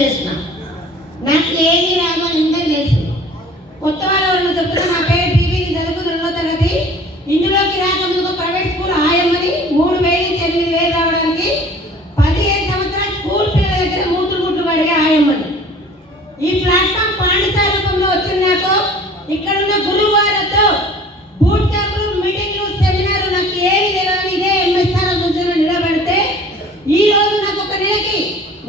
చేసిన నాకు ఏమి రాదు అని అందరూ తెలుసు. కొత్త వాళ్ళు చెప్తున్నా నా పేరు టీవీని చదువుకుని 2వ తరగతి. ఇందులోకి రాకముందు ప్రైవేట్ స్కూల్ ఆయమ్మని 3,000 నుంచి 8,000 రావడానికి 15 సంవత్సరాల స్కూల్ పిల్లల దగ్గర మూతులు పడిగే ఆయమ్మని. ఈ ప్లాట్ఫామ్ పాఠశాల రూపంలో వచ్చిన నాకు ఇక్కడున్న గురువు గారితో బూట్ క్యాంపులు, మీటింగ్లు, సెమినార్ నాకు ఏమి తెలియని ఇదే ఎంఎస్ఆర్ సూచన నిలబడితే ఈ రోజు నాకు ఒక నెలకి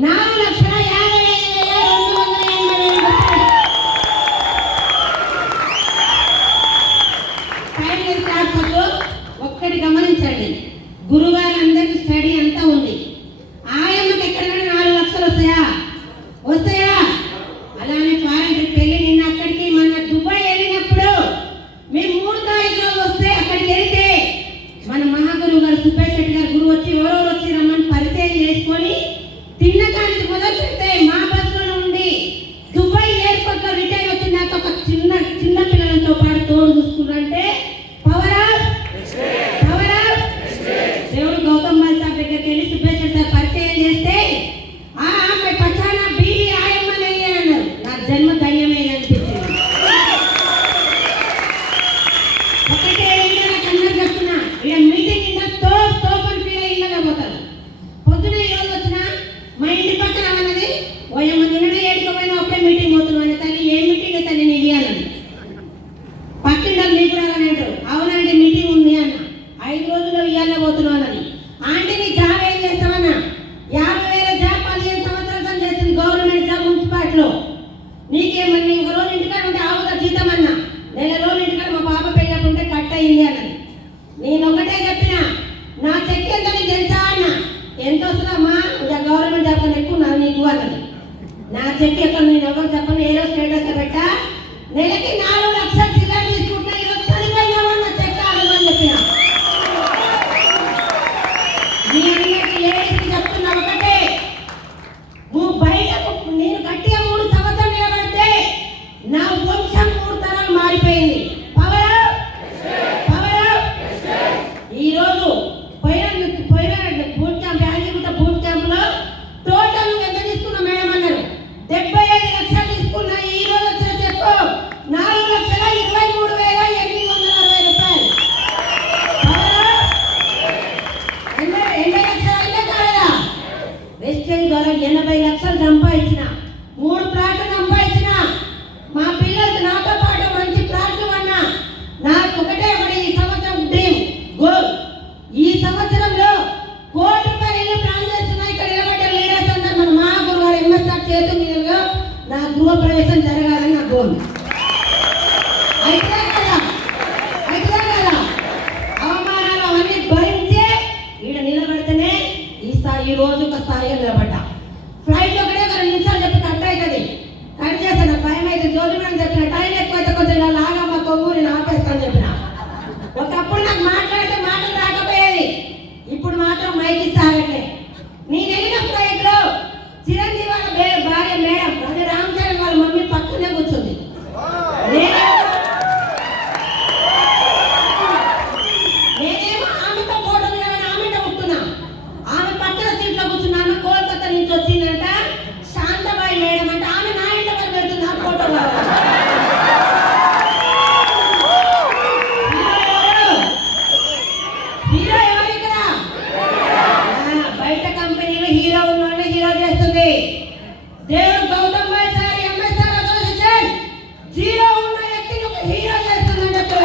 4,55,280. ఒక్కటి గమనించండి, గురుగారు అందరికి స్టడీ అంతా ఉంది. ఆయమ్మకి ఎక్కడికైనా 4 లక్షలు వస్తాయా? అలానే ఫారెన్ పెళ్లి నిన్న అక్కడికి మన దుబాయ్ వెళ్ళినప్పుడు మేము 3 తారీఖు రోజు వస్తే అక్కడికి వెళ్తే మన మహాగురువు గారు సుబ్బయ్య శెట్టి గారు గురువు వచ్చి ఎవరెవరు వచ్చి రమ్మని పరిచయం చేసుకొని తిన్నకానికి మొదలు పెడితే మా బస్సులో నుండి దుబాయ్ ఎయిర్పోర్ట్ లో రిటైర్ వచ్చిన నాకు ఒక చిన్న పిల్లలతో పాటు తోడు చూసుకున్నారంటే దేవుడు గౌతమ్ బాల్ సార్ దగ్గరికి వెళ్ళి సుబ్బయ్య శెట్టి సార్ పరిచయం చేస్తే ఆమె పచ్చానా బీవీ ఆయమ్మని అన్నారు. నా జన్మ ధన్యమే అనిపించింది. ఒకటే నాకు అందరు చెప్తున్నా, ఇక మీటింగ్ ఇంత తోపని ఫీల్ అయ్యిందగా పోతారు. పొద్దున ఈ రోజు వచ్చిన మా ఇంటి పక్కన అన్నది ఓయమ్మ నిన్ననే ఏడుకోపోయినా అప్పుడే మీటింగ్ పోతున్నాను అనే తల్లి. ఏ మీటింగ్ తల్లి నీ ఇవ్వాలని పక్కింటారు నీకు రాలని అంటారు. అవునండి మీటింగ్ ఉంది అన్న. 5 రోజుల్లో ఇవ్వాలే పోతున్నావు అన్నది. ఆంటీ నీ జాబ్ ఏం చేస్తామన్నా? 50,000 జాబ్ 15 సంవత్సరాలు చేసింది గవర్నమెంట్ జాబ్ మున్సిపాలిటీలో. నీకేమన్నా ఒక రోజు ఇంటికాడ ఉంటే ఆవుగా జీతం అన్నా. 1 రోజులు ఇంటికాడ మా పాప పెళ్ళి ఉంటే కట్ అయింది అన్నది. నేను ఒకటే చెప్పిన, నా చెక్ ఎంత నీకు తెలుసా అన్న. ఎంత వస్తుందమ్మా? ఇక గవర్నమెంట్ జాబ్ కన్నా ఎక్కువ నీకు అన్నది. నా చెక్ ఎక్కడ నేను ఎవరు చెప్పను, ఏదో స్టేటస్ పెట్టా. నెలకి 4 లక్షలు చిల్లర తీసుకుంటున్నా. ఈరోజు చనిపోయినామన్న చెక్ ఆగమని చెప్పిన. మీ అందరికి లేడీస్కి చెప్తున్నా ఒకటే, నువ్వు బయటకు నేను గట్టిగా 3 సంవత్సరాలు నిలబడితే నా వంశం 3 తరాలు మారిపోయింది. ఈరోజు పోయిన బూట్ క్యాంప్ యాజీగుట్ట బూట్ క్యాంపులో టోటల్ ఎంత తీసుకున్నా మేడం అన్నారు? 75 లక్షలు తీసుకున్నా. ఈ రోజు వచ్చిన చెప్పు 4,23,860 రూపాయలు. 80 లక్షలు అయితే కాదా? వెస్టేజ్ ద్వారా 80 లక్షలు సంపాదించిన, 3 ప్లాట్లు సంపాదించిన. మా పిల్లలకి నాతో పాటు మంచి ప్లాట్లు అన్నా. నాకు ఒకటి ఈ సంవత్సరం డ్రీమ్ గోల్. ఈ సంవత్సరంలో ₹1,00,00,000 ఇల్లు ప్లాన్ చేస్తున్నా. ఇక్కడ నిలబడ్డ లీడర్స్ అందరూ మన మహాగురు గారు ఎంఎస్ఆర్ చేతు మీదుగా నా గృహ ప్రవేశం జరగాలని నా గోల్. అయితే కదా అవమానాలు అవన్నీ భరించే ఈడ నిలబడితేనే ఈ రోజు ఒక స్థాయిగా నిలబడ్డా. ఫ్లైట్లో ఒకటే 2 నిమిషాలు చెప్పి కట్ అవుతుంది. కట్ చేస్తాను, టైం అయితే జ్యోతిమణి చెప్పిన టైం ఎక్కువైతే కొంచెం లాగమ్మ కొమ్ము నేను ఆపేస్తాను చెప్పిన. ఒకప్పుడు నాకు మాట్లాడితే మాటలు రాకపోయేది, ఇప్పుడు మాత్రం మైకి సాగట్లే. నేను వెళ్ళిన ఫ్లైట్లో చిరంజీవి వాళ్ళ భార్య మేడం అది రామ్ చరణ్ వాళ్ళ మమ్మీ పక్కనే కూర్చుంది. నేనేమో ఆమెతో ఫోటో దిగాలని ఆమెతో ఉంటున్నా. ఆమె పక్కన సీట్లో కూర్చున్నా. ఆమె కోల్కతా నుంచి వచ్చిందంట, శాంతబాయి మేడం అంటే. ఆమె నా ఇంట్లో వరకు పెడుతుంది ఆ ఫోటో. హీరో ఎవరు ఇక్కడ? బయట కంపెనీలో హీరో ఉన్న హీరో చేస్తుంది. దేవుడు Gautam Bal sir MSR association 0 ఉన్న వ్యక్తిని ఒక హీరో చేస్తుందని చెప్పి